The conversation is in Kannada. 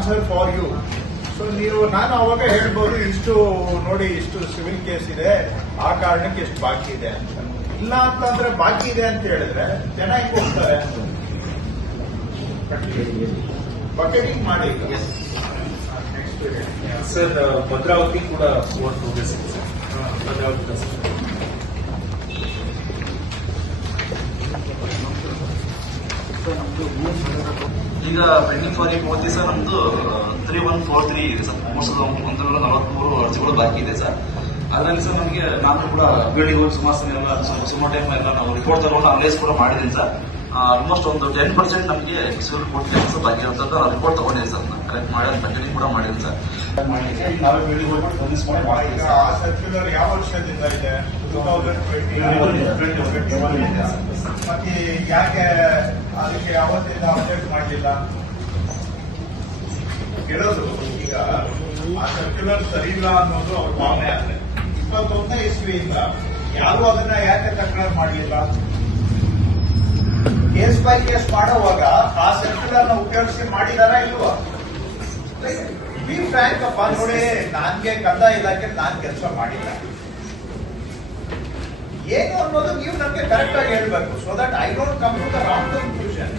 Answer for you. ಸೊ ನಾನು ಅವಾಗ ಹೇಳ್ಬೋದು ಇಷ್ಟು ನೋಡಿ ಇಷ್ಟು ಸಿವಿಲ್ ಕೇಸ್ ಇದೆ, ಆ ಕಾರಣಕ್ಕೆ ಎಷ್ಟು ಬಾಕಿ ಇದೆ ಅಂತ. ಇಲ್ಲ ಅಂತಂದ್ರೆ ಬಾಕಿ ಇದೆ ಅಂತ ಹೇಳಿದ್ರೆ ಜನ ಹಿಂಗ್ ಹೋಗ್ತಾರೆ. ಬಕೆಟಿಂಗ್ ಮಾಡಿ. ನೆಕ್ಸ್ಟ್ ಸರ್ ಭದ್ರಾವತಿ ಕೂಡ ಕೋರ್ಟ್ ನೋಟಿಸ್ ಇದೆ ಸರ್. ಭದ್ರಾವತಿ ಈಗ ಪೆಂಡಿಂಗ್ ಫಾರ್ 30 ಸರ್ ನಮ್ದು 3143 ಇದೆ ಸರ್. 143 ಅರ್ಜಿಗಳು ಬಾಕಿ ಇದೆ ಸರ್. ಅದರಲ್ಲಿ ಸರ್ ನಮಗೆ ನಾನು ಕೂಡ ಬಿಲ್ಡಿಂಗ್ ಸುಮಾರು ಟೈಮ್ ಎಲ್ಲ ನಾವು ರಿಪೋರ್ಟ್ ತಗೊಂಡು ಅನಲೈಸ್ ಕೂಡ ಮಾಡಿದ್ದೀನಿ ಸರ್. ಆಲ್ಮೋಸ್ಟ್ ಒಂದು 10% ನಮಗೆ ಸಿವಿಲ್ ಕೋರ್ಟ್ ಕೆಲಸ ಬಾಕಿ ಇರುತ್ತಂತ ನಾವು ರಿಪೋರ್ಟ್ ತಗೊಂಡಿದ್ದೀನಿ ಸರ್. ಕರೆಕ್ಟ್ ಮಾಡಿ ಅದು ಬಜೆಟಿಂಗ್ ಕೂಡ ಮಾಡಿದ್ದೀನಿ ಸರ್. ನಾವೇ ಬಿಲ್ಡಿಂಗ್ ಈಗ ಆ ಸರ್ಕ್ಯುಲರ್ ಯಾವ ವರ್ಷದಿಂದ ಇದೆ? 2020 ಮತ್ತೆ ಯಾಕೆ ಅದಕ್ಕೆ ಯಾವತ್ತಿಂದ ಅಪ್ಡೇಟ್ ಮಾಡಲಿಲ್ಲ ಕೇಳೋದು. ಈಗ ಆ ಸರ್ಕ್ಯುಲರ್ ಸರಿ ಇಲ್ಲ ಅನ್ನೋದು ಅವ್ರ ಭಾವನೆ ಆದ್ರೆ 21ನೇ ಇಸ್ವಿಯಿಂದ ಯಾರು ಅದನ್ನ ಯಾಕೆ ತಕರಾರು ಮಾಡಲಿಲ್ಲ? ಕೇಸ್ ಬೈ ಕೇಸ್ ಮಾಡೋವಾಗ ಆ ಸರ್ಕ್ಯುಲರ್ ನ ಉಪಯೋಗಿಸಿ ಮಾಡಿದಾರ ಇಲ್ವಾ? ಬಿ ಫ್ರ್ಯಾಂಕ್ ಅಪ್ಪ, ನೋಡಿ ನಾನ್ಗೆ ಕಂದಾಯ ಇಲಾಖೆ ನಾನ್ ಕೆಲಸ ಮಾಡಿಲ್ಲ ಏನು ಅನ್ನೋದು ನೀವು ನಮ್ಗೆ ಕರೆಕ್ಟ್ ಆಗಿ ಹೇಳ್ಬೇಕು. So that I don't come to the wrong conclusion.